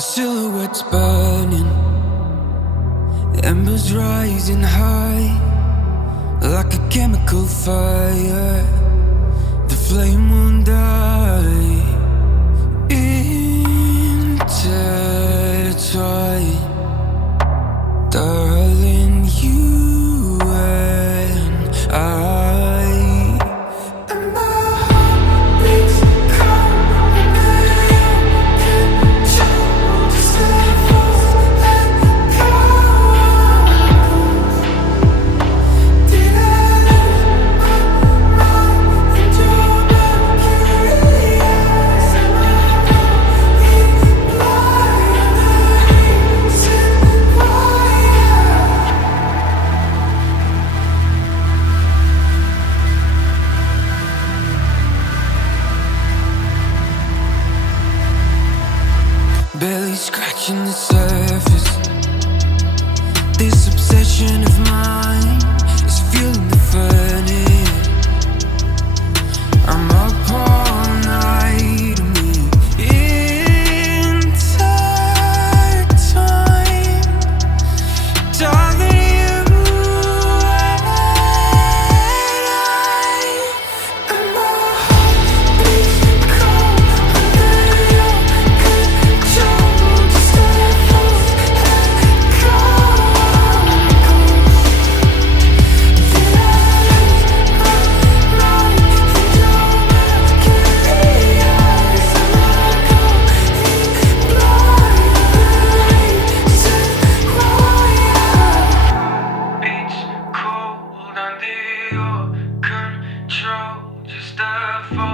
silhouettes burning, embers rising high, like a chemical fire. The flame won't die. Intertwine, darling, you and I. Barely scratching the surface. This obsession of mine is fueling the furnace. I'm up all night and we're intertwined. Darling, you and I. And my heart beats cold under your control. Just a false echo. Did I lose my mind in your mercury eyes? Am I going blind? Reason why beats cold under your control. Just a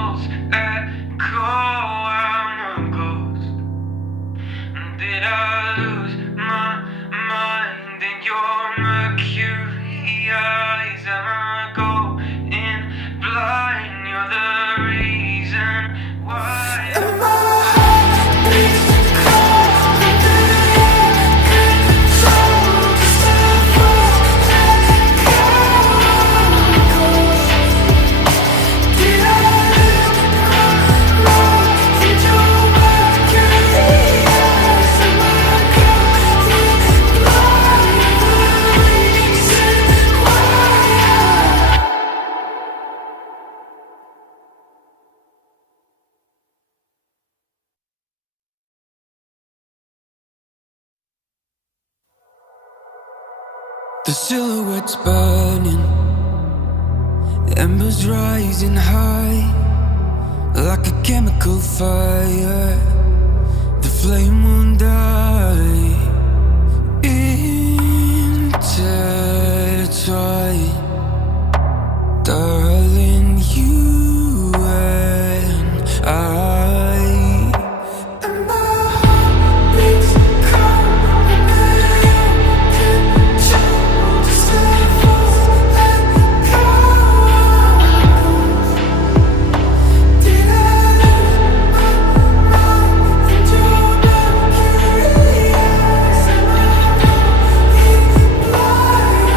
false echo. I'm a ghost. Did I lose my mind in your mercury eyes? Am I going blind? You're the reason why. And my heart beats cold under your control. Just a false echo. Did I lose my mind in your mercury eyes? Am I going blind? The reason why. The silhouettes burning, embers rising high, like a chemical fire. The flame won't die. Intertwine, darling, you and I. And my heart beats cold under your control. Just a false echo. Did I lose my mind in your mercury eyes? Am I going blind?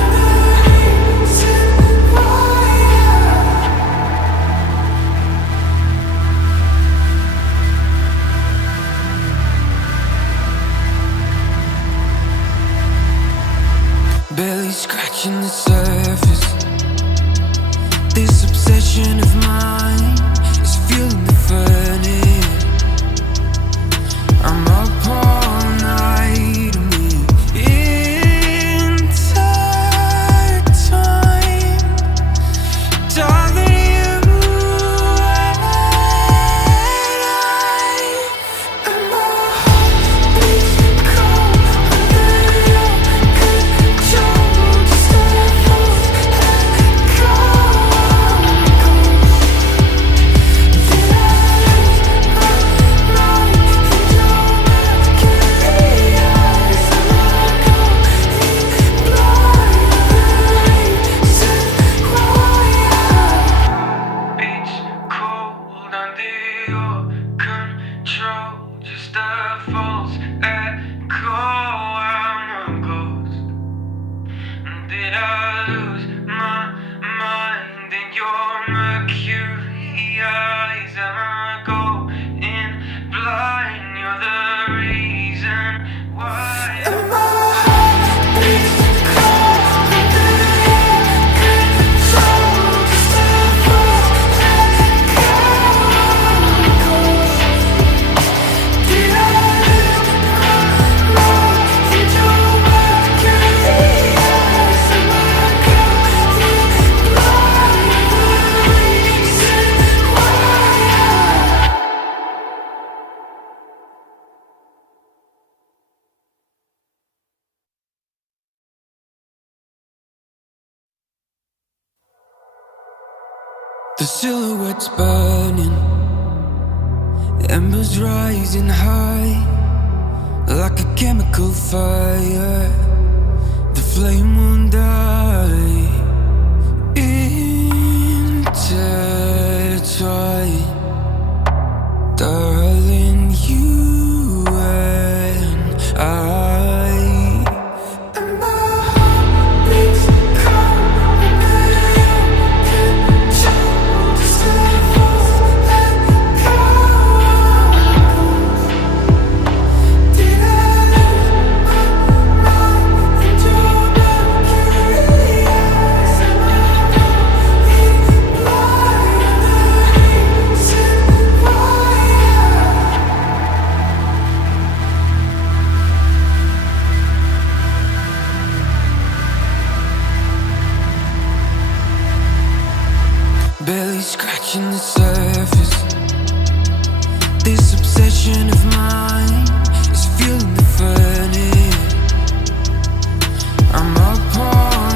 The silhouette's burning, embers rising high, like a chemical fire. The flame won't die. Intertwine, darling, you and I. And my heart beats calm, and you can choose to let go. Did I lose my mind into Mercury? Yes, am I going blind? Reason why? Barely scratching the surface. This obsession of mine is fueling the furnace. I'm a pawn